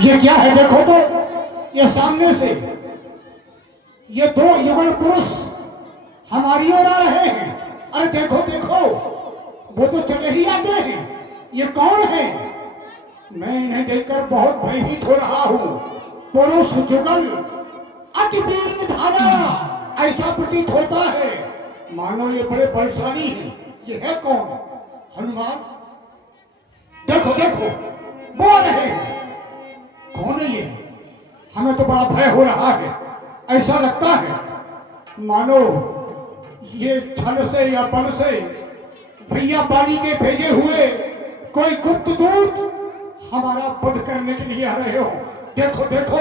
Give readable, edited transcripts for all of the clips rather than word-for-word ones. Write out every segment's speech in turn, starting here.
ये क्या है देखो तो, ये सामने से ये दो युगल पुरुष हमारी ओर आ रहे हैं। अरे देखो देखो, वो तो चले ही आते हैं। ये कौन है? मैं इन्हें देखकर बहुत भयभीत हो रहा हूँ। पुरुष जुगल अति वीर धारा, ऐसा प्रतीत होता है मानो ये बड़े बलशाली हैं। ये है कौन? हनुमान। देखो देखो, वो आ रहे हैं। कौन है ये? हमें तो बड़ा भय हो रहा है। ऐसा लगता है मानो ये छल से या बल से भैया बाली के भेजे हुए कोई गुप्त दूत हमारा वध करने के लिए आ रहे हो। देखो देखो,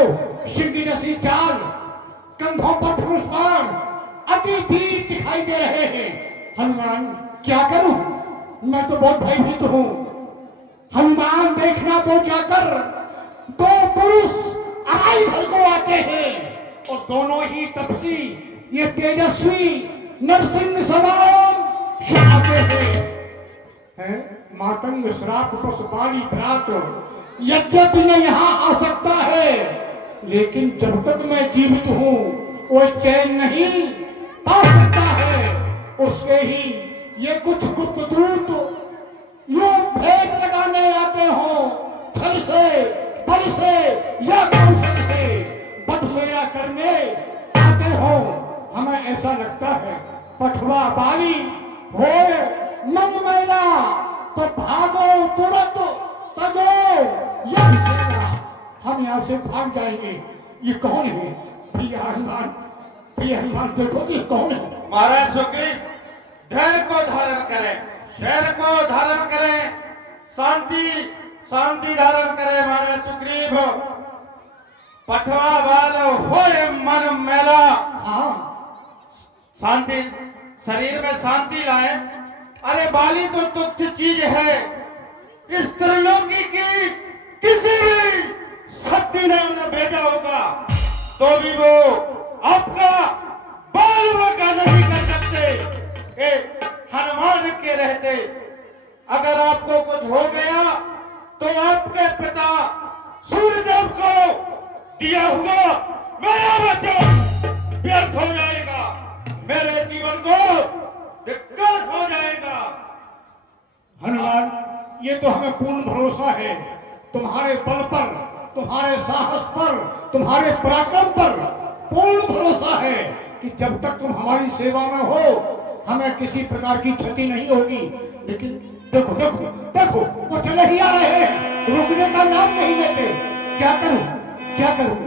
सिंगी जैसी चाल, कंधों पर धनुष बाण, अति वीर दिखाई दे रहे हैं। हनुमान क्या करूं? मैं तो बहुत भयभीत हूं। हनुमान देखना तो जाकर दो पुरुष अराई भर को आते हैं और दोनों ही तपसी, ये तेजस्वी नरसिंह समान आते हैं। मातंग श्राप बस बाली भ्रात, यद्यपि मैं यहाँ आ सकता है, लेकिन जब तक मैं जीवित हूँ वो चैन नहीं पा सकता है। उसके ही ये कुछ गुप्त दूत यूं भेद लगाने आते हो, छल से बल से या कौशल से वध मेरा करने आते हो। हमें ऐसा लगता है पठवा बारी हो मन मैला, तो भागो तुरंत तजो यह सेना। हम यहाँ से भाग जाएंगे। ये कौन है? भैया हनुमान, भैया हनुमान देखो कि कौन है? महाराज सुग्रीव, धैर्य को धारण करें, शहर को धारण करें, शांति शांति धारण करें। महाराज सुग्रीव, पठवा बाल होए मन मेला। हाँ, शांति, शरीर में शांति लाए। अरे बाली तो तुच्छ चीज है, इस त्रिलोकी की किसी भी शक्ति ने उन्हें भेजा होगा तो भी वो आपका बाल बका नहीं कर सकते। हनुमान के रहते अगर आपको कुछ हो गया तो आपके पिता सूर्यदेव को दिया हुआ मेरा वचन व्यर्थ हो जाएगा, मेरे जीवन को दिक्कत हो जाएगा। हनुमान, ये तो हमें पूर्ण भरोसा है तुम्हारे बल पर, तुम्हारे साहस पर, तुम्हारे पराक्रम पर पूर्ण भरोसा है कि जब तक तुम हमारी सेवा में हो हमें किसी प्रकार की क्षति नहीं होगी। लेकिन देखो देखो देखो, वो चले ही आ रहे हैं, रुकने का नाम नहीं लेते। क्या करूं, क्या करूं?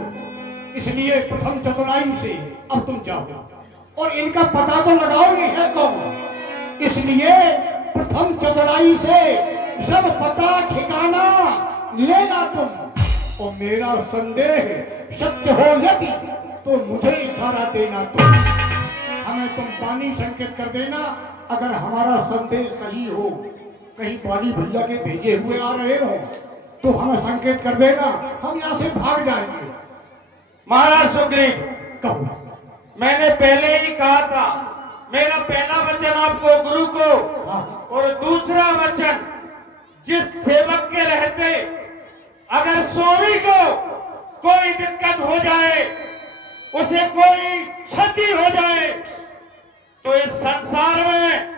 इसलिए प्रथम चतुराई से अब तुम जाओ और इनका पता तो लगाओगे है कौन। इसलिए प्रथम चतुराई से सब पता ठिकाना लेना तुम, और मेरा संदेह सत्य हो यदि तो मुझे इशारा देना तुम। हमें तुम पानी संकेत कर देना अगर हमारा संदेश सही हो। कहीं बाली भैया के भेजे हुए आ रहे हो तो हमें संकेत कर देना, हम यहाँ से भाग जाएंगे। महाराज सुग्रीव, कहो। मैंने पहले ही कहा था, मेरा पहला वचन आपको गुरु को, और दूसरा वचन जिस सेवक के रहते अगर स्वामी को कोई दिक्कत हो जाए, उसे कोई क्षति हो जाए, तो इस संसार में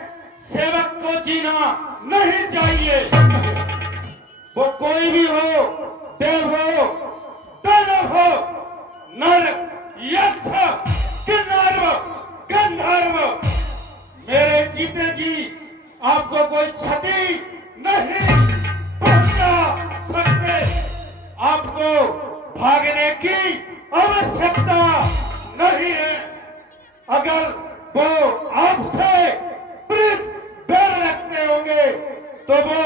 सेवक को जीना नहीं चाहिए। वो कोई भी हो, देव हो, दानव हो, नर, यक्ष, किन्नर, गंधर्व, मेरे जीते जी आपको कोई क्षति नहीं पहुंचा सकते। आपको भागने की आवश्यकता नहीं है। अगर वो आपसे प्रीत बैर रखते होंगे तो वो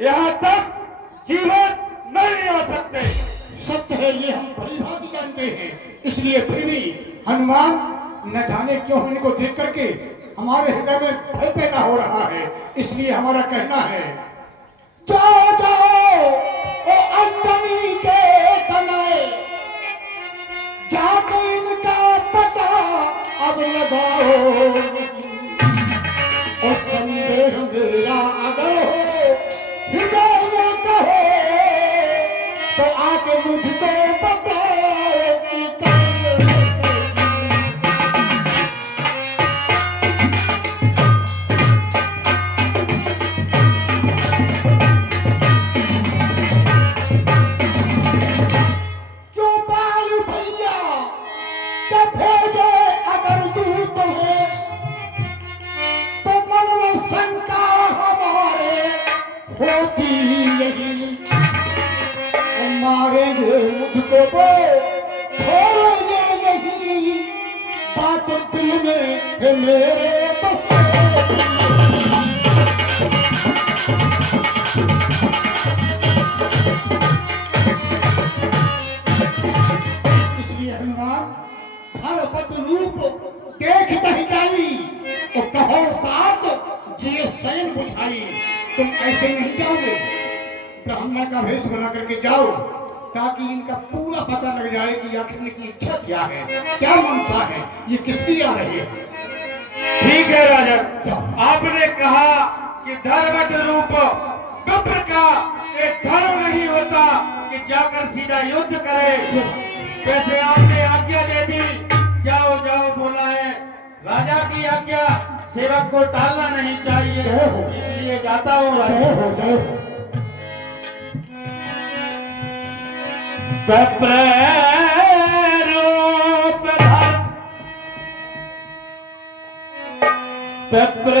यहाँ तक जीवन नहीं आ सकते। सत्य है, ये हम भली भांति जानते हैं। इसलिए फिर भी हनुमान, न जाने क्यों इनको देख करके हमारे हृदय में भय पैदा हो रहा है। इसलिए हमारा कहना है, जाओ जाओ ओ अंजनी के तनय, जाके इनका पता अब लगाओ। और संदेह मेरा अगर हो हृदय में कहो तो आप आगे मुझको बताओ कि कैसे। जो बाल भैया जब भेजे अगर दूत है तो मन में शंका हमारे होती यही, मारेंगे मुझको वो छोड़ेंगे नहीं, बात दिल में है मेरे बस। इसलिए हनुमान हर पद रूप देख नहीं जाई और कहो बात जिये सैन बुझाई। तुम ऐसे नहीं जाओगे, ब्राह्मण का भेष बना करके जाओ ताकि इनका पूरा पता लग जाए कि आखिर इनकी इच्छा क्या है, क्या मनसा है, ये किसकी आ रही है। ठीक है राजन, आपने कहा कि धर्मट रूप विप्र का एक धर्म नहीं होता कि जाकर सीधा युद्ध करे। वैसे आपने आज्ञा दे दी, जाओ जाओ बोला है, राजा की आज्ञा सेवक को टालना नहीं चाहिए, इसलिए जाता हूँ राजा। विप्र रूप धर्म विप्र